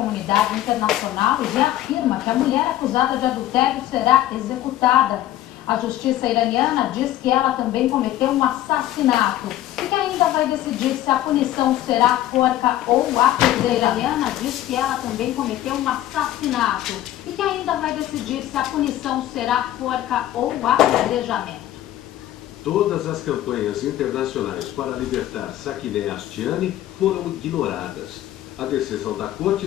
comunidade internacional e reafirma que a mulher acusada de adultério será executada. A justiça iraniana diz que ela também cometeu um assassinato e que ainda vai decidir se a punição será forca ou apedrejamento. A iraniana diz que ela também cometeu um assassinato e que ainda vai decidir se a punição será forca ou apedrejamento. Todas as campanhas internacionais para libertar Sakineh Ashtiani foram ignoradas. A decisão da corte,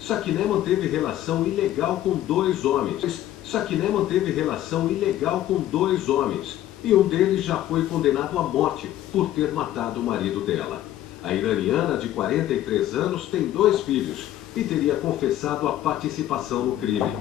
Sakineh manteve relação ilegal com dois homens. Sakineh manteve relação ilegal com dois homens. E um deles já foi condenado à morte por ter matado o marido dela. A iraniana, de 43 anos, tem 2 filhos e teria confessado a participação no crime.